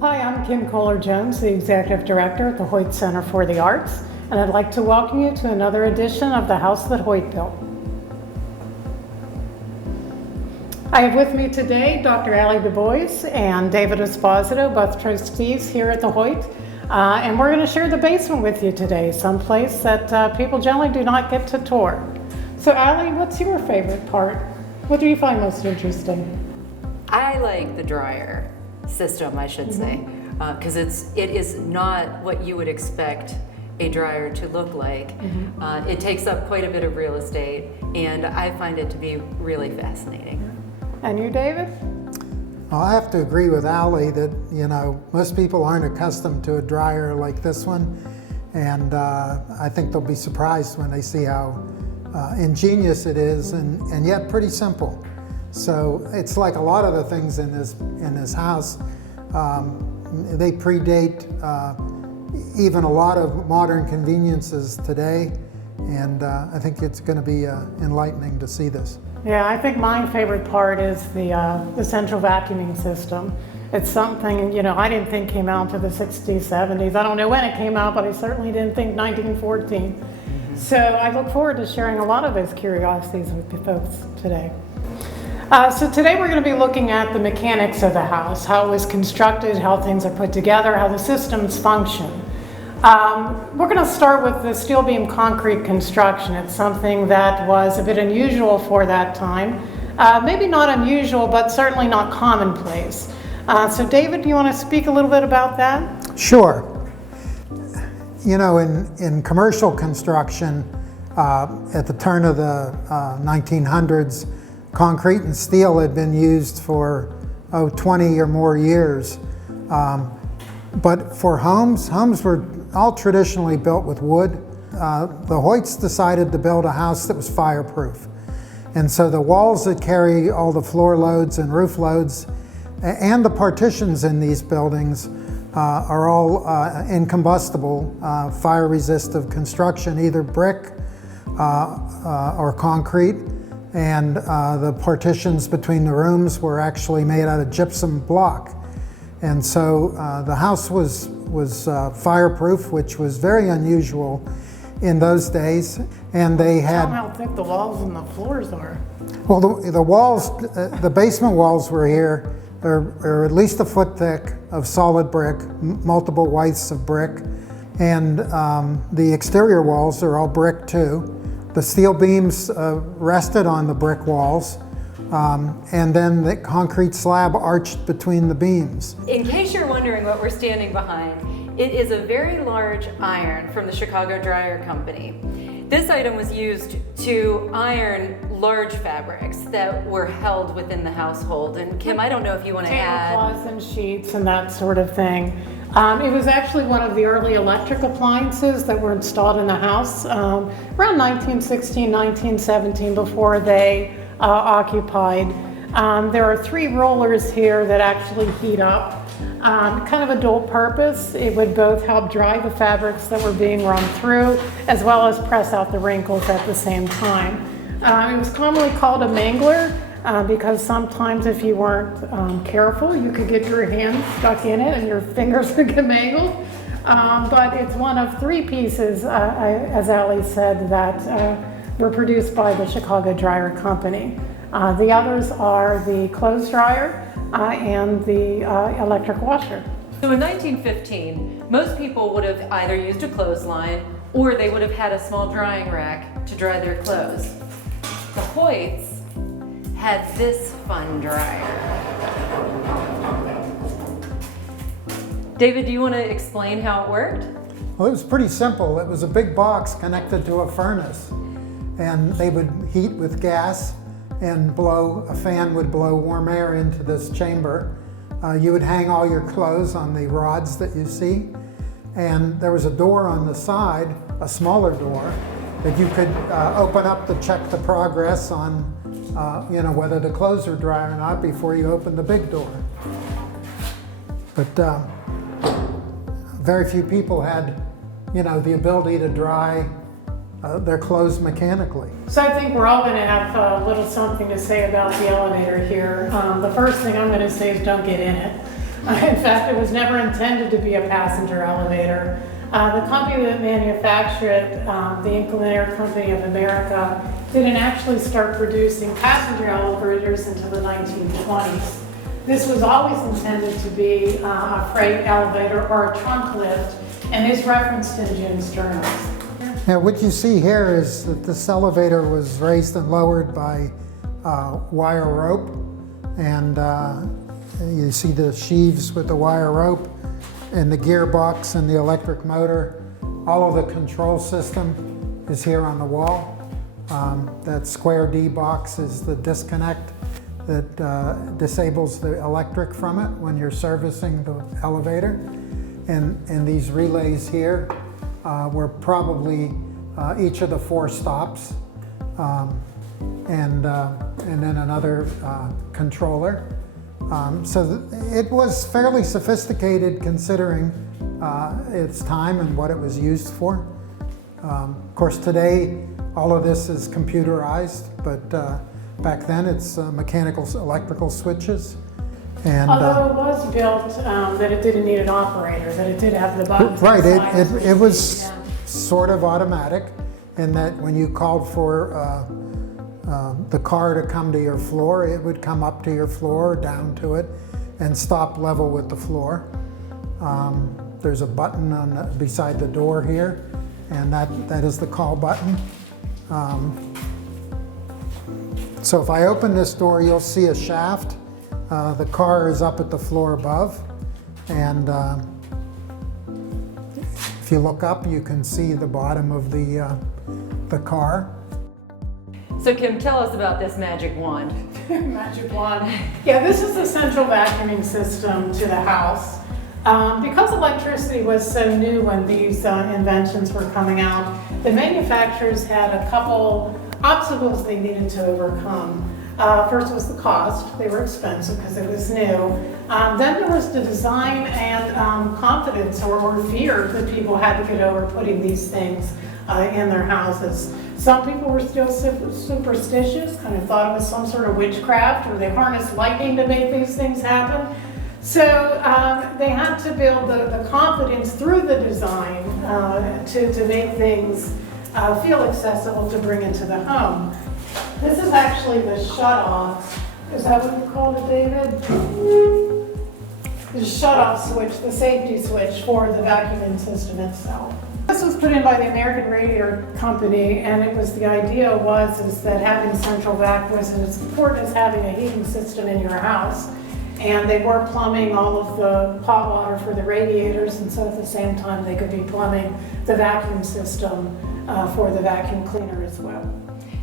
Hi, I'm Kim Kohler-Jones, the Executive Director at the Hoyt Center for the Arts, and I'd like to welcome you to another edition of The House That Hoyt Built. I have with me today Dr. Ali Du Bois and David Esposito, both trustees here at the Hoyt, and we're going to share the basement with you today, someplace that people generally do not get to tour. So Ali, what's your favorite part? What do you find most interesting? I like the dryer system, I should say, because it is not what you would expect a dryer to look like. It takes up quite a bit of real estate, and I find it to be really fascinating. And you, David? Well, I have to agree with Ali that, most people aren't accustomed to a dryer like this one, and I think they'll be surprised when they see how ingenious it is and yet pretty simple. So it's like a lot of the things in this house. They predate even a lot of modern conveniences today, and I think it's going to be enlightening to see this. Yeah, I think my favorite part is the central vacuuming system. It's something, I didn't think came out until the 60s, 70s. I don't know when it came out, but I certainly didn't think 1914. So I look forward to sharing a lot of those curiosities with the folks today. So today we're going to be looking at the mechanics of the house, how it was constructed, how things are put together, how the systems function. We're going to start with the steel beam concrete construction. It's something that was a bit unusual for that time. Maybe not unusual, but certainly not commonplace. So David, do you want to speak a little bit about that? Sure. In commercial construction, at the turn of the 1900s, concrete and steel had been used for 20 or more years. But for homes were all traditionally built with wood. The Hoyts decided to build a house that was fireproof. And so the walls that carry all the floor loads and roof loads and the partitions in these buildings are all incombustible, fire-resistive construction, either brick or concrete. And the partitions between the rooms were actually made out of gypsum block. And so the house was fireproof, which was very unusual in those days. And they had... Tell me how thick the walls and the floors are. Well, the walls, the basement walls were here, are at least a foot thick of solid brick, multiple widths of brick. And the exterior walls are all brick too. The steel beams rested on the brick walls, and then the concrete slab arched between the beams. In case you're wondering what we're standing behind, it is a very large iron from the Chicago Dryer Company. This item was used to iron large fabrics that were held within the household. And Kim, I don't know if you want to add... Tablecloths and sheets and that sort of thing. It was actually one of the early electric appliances that were installed in the house around 1916, 1917, before they occupied. There are 3 rollers here that actually heat up. Kind of a dual purpose. It would both help dry the fabrics that were being run through, as well as press out the wrinkles at the same time. It was commonly called a mangler, because sometimes if you weren't careful, you could get your hands stuck in it and your fingers would get mangled. But it's one of 3 pieces, as Ali said, that were produced by the Chicago Dryer Company. The others are the clothes dryer and the electric washer. So in 1915, most people would have either used a clothesline or they would have had a small drying rack to dry their clothes. The Hoyts had this fun dryer. David, do you want to explain how it worked? Well, it was pretty simple. It was a big box connected to a furnace, and they would heat with gas and a fan would blow warm air into this chamber. You would hang all your clothes on the rods that you see, and there was a door on the side, a smaller door, that you could open up to check the progress on whether the clothes are dry or not before you open the big door. But very few people had, the ability to dry their clothes mechanically. So I think we're all going to have a little something to say about the elevator here. The first thing I'm going to say is don't get in it. In fact, it was never intended to be a passenger elevator. The company that manufactured it, the Inland Air Company of America, didn't actually start producing passenger elevators until the 1920s. This was always intended to be a freight elevator or a trunk lift, and is referenced in June's journals. Now, what you see here is that this elevator was raised and lowered by wire rope, and you see the sheaves with the wire rope and the gearbox and the electric motor. All of the control system is here on the wall. That square D box is the disconnect that disables the electric from it when you're servicing the elevator. And these relays here were probably each of the 4 stops, and then another controller. So it was fairly sophisticated considering its time and what it was used for. Of course, today all of this is computerized, but back then it's mechanical electrical switches. And, although it was built that it didn't need an operator, that it did have the buttons. Right, it was sort of automatic in that when you called for the car to come to your floor, it would come up to your floor, down to it, and stop level with the floor. There's a button beside the door here, and that is the call button. So if I open this door, you'll see a shaft. The car is up at the floor above, and if you look up, you can see the bottom of the car. So Kim, tell us about this magic wand. Magic wand. Yeah, this is the central vacuuming system to the house. Because electricity was so new when these inventions were coming out, the manufacturers had a couple obstacles they needed to overcome. First was the cost. They were expensive because it was new. Then there was the design and confidence or fear that people had to get over putting these things in their houses. Some people were still superstitious, kind of thought it was some sort of witchcraft, or they harnessed lightning to make these things happen. So they had to build the confidence through the design to make things feel accessible to bring into the home. This is actually the shut-off. Is that what you called it, David? The shut-off switch, the safety switch for the vacuuming system itself. This was put in by the American Radiator Company, and it was the idea was that having central vac was as important as having a heating system in your house. And they were plumbing all of the hot water for the radiators, and so at the same time they could be plumbing the vacuum system for the vacuum cleaner as well.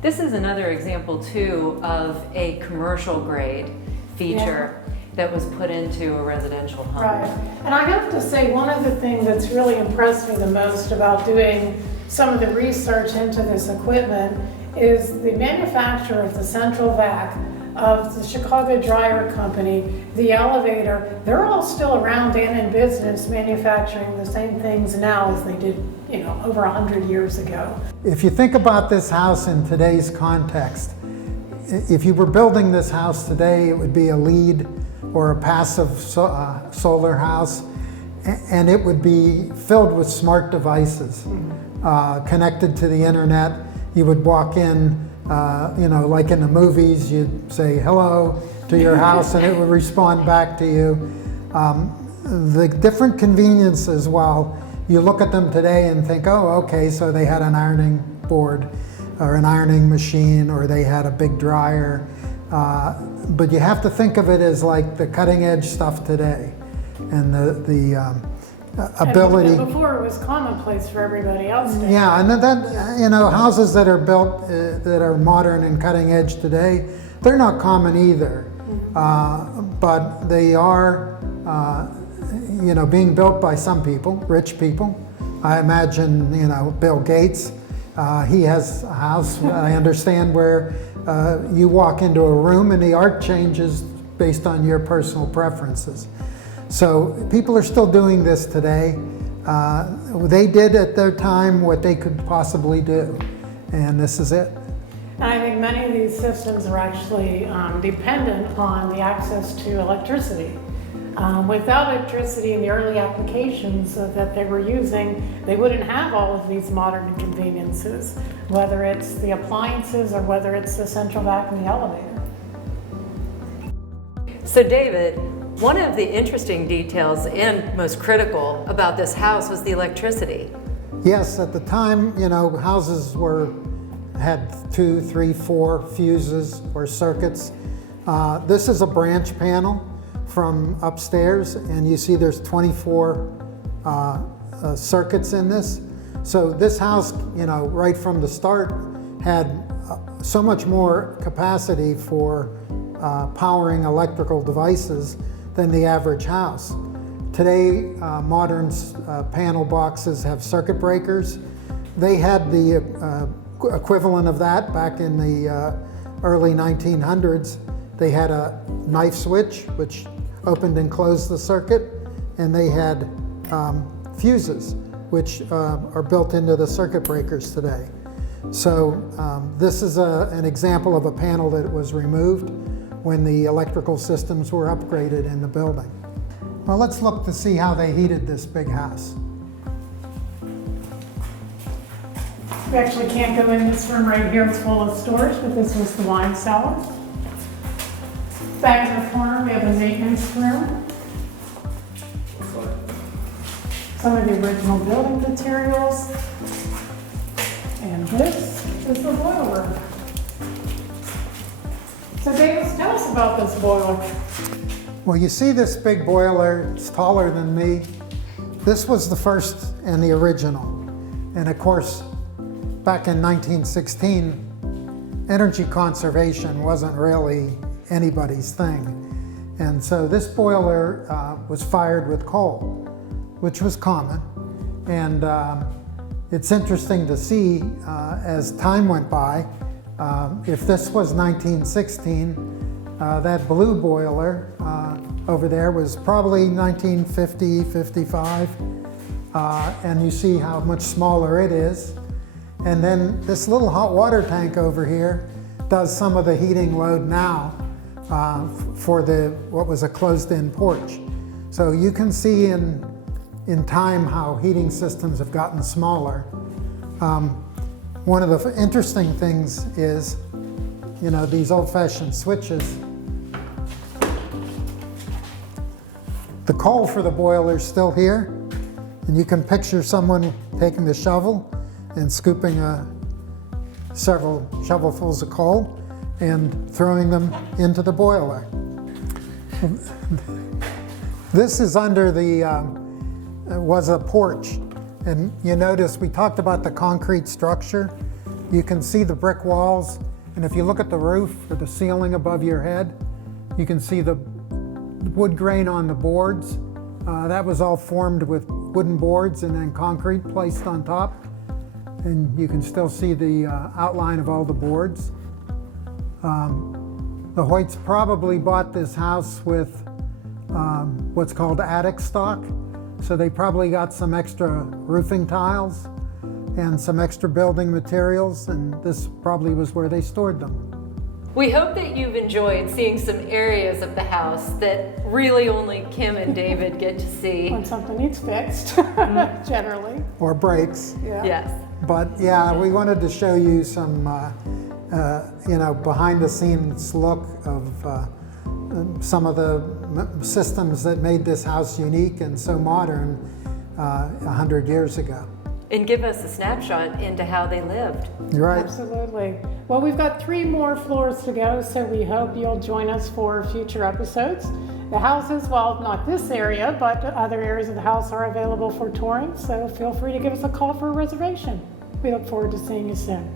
This is another example too of a commercial grade feature that was put into a residential home. Right, and I have to say one of the things that's really impressed me the most about doing some of the research into this equipment is the manufacturer of the central vac, of the Chicago Dryer Company, the elevator. They're all still around and in business manufacturing the same things now as they did, over 100 years ago. If you think about this house in today's context, if you were building this house today, it would be a lead or a passive solar house, and it would be filled with smart devices connected to the internet. You would walk in, like in the movies, you'd say hello to your house and it would respond back to you. The different conveniences, while you look at them today and think, oh, okay, so they had an ironing board or an ironing machine, or they had a big dryer. But you have to think of it as like the cutting edge stuff today, and the ability. And before it was commonplace for everybody else. Yeah, and then houses that are built that are modern and cutting edge today, they're not common either, but they are, being built by some people, rich people. I imagine, Bill Gates. He has a house, I understand, where you walk into a room and the art changes based on your personal preferences. So people are still doing this today. They did at their time what they could possibly do, and this is it. And I think many of these systems are actually dependent on the access to electricity. Without electricity in the early applications that they were using, they wouldn't have all of these modern conveniences, whether it's the appliances or whether it's the central vac and the elevator. So David, one of the interesting details and most critical about this house was the electricity. Yes, at the time, you know, houses had 2, 3, 4 fuses or circuits. This is a branch panel from upstairs, and you see there's 24 circuits in this. So this house, you know, right from the start had so much more capacity for powering electrical devices than the average house. Today, modern panel boxes have circuit breakers. They had the equivalent of that back in the early 1900s. They had a knife switch, which opened and closed the circuit, and they had fuses, which are built into the circuit breakers today. So this is an example of a panel that was removed when the electrical systems were upgraded in the building. Well, let's look to see how they heated this big house. We actually can't go in this room right here, it's full of storage, but this was the wine cellar. Back in the corner, we have a maintenance room. Some of the original building materials. And this is the boiler room. So David, tell us about this boiler. Well, you see this big boiler, it's taller than me. This was the first and the original. And of course, back in 1916, energy conservation wasn't really anybody's thing. And so this boiler was fired with coal, which was common. And it's interesting to see as time went by, if this was 1916, that blue boiler over there was probably 1950, 55. And you see how much smaller it is. And then this little hot water tank over here does some of the heating load now for what was a closed-in porch. So you can see in time how heating systems have gotten smaller. One of the interesting things is, you know, these old-fashioned switches. The coal for the boiler is still here, and you can picture someone taking the shovel and scooping several shovelfuls of coal and throwing them into the boiler. This is under was a porch. And you notice we talked about the concrete structure. You can see the brick walls. And if you look at the roof or the ceiling above your head, you can see the wood grain on the boards. That was all formed with wooden boards and then concrete placed on top. And you can still see the outline of all the boards. The Hoyts probably bought this house with what's called attic stock. So they probably got some extra roofing tiles and some extra building materials, and this probably was where they stored them. We hope that you've enjoyed seeing some areas of the house that really only Kim and David get to see. When something needs fixed, generally. Or breaks. Yeah. Yes. But yeah, we wanted to show you some, you know, behind the scenes look of some of the systems that made this house unique and so modern 100 years ago. And give us a snapshot into how they lived. You're right. Absolutely. Well, we've got 3 more floors to go, so we hope you'll join us for future episodes. The houses, well, not this area, but other areas of the house are available for touring, so feel free to give us a call for a reservation. We look forward to seeing you soon.